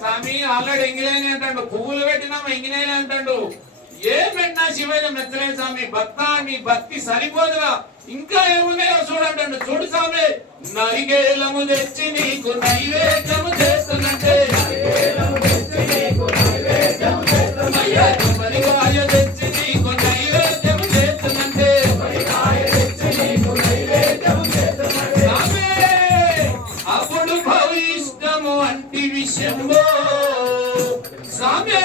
స్వామి already ఎంగిలేని అంటాడు, పువ్వులు పెట్టినా ఎంగిలేని అంటాడు. ఏం పెట్టినా శివయ్య మెచ్చలేదు స్వామి. భక్త నీ భక్తి సరిపోదురా, ఇంకా ఏమున్నాయో చూడంటాడు. చూడు స్వామి, నరిగేలము తెచ్చి నీకు నైవేద్యము చేస్తున్నట్టే, కొబ్బరికాయ తెచ్చి నీకు నైవేద్యము చేస్తున్నట్టే స్వామి. అప్పుడు భవిష్టము అంటి విషయంలో స్వామి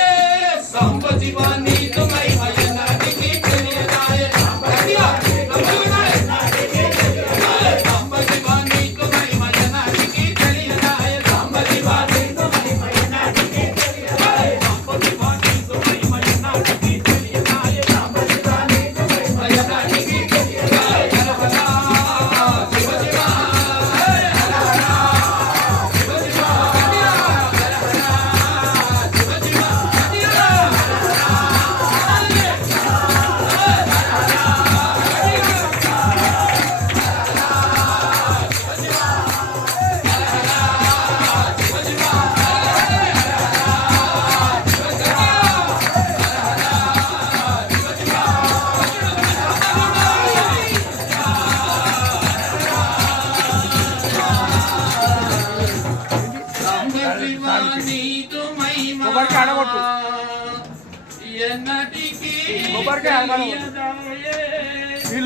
సంపజివాన్ని తుమై మయనాటికి తెలియదాయ సంపజివాన్ని తుమై మయనాటికి తెలియదాయ సంపజివాన్ని తుమై మయనాటికి తెలియదాయ సంపజివాన్ని తుమై మయనాటికి తెలియదాయ సంపజివాన్ని తుమై మయనాటికి తెలియదాయ ఎన్నటికీ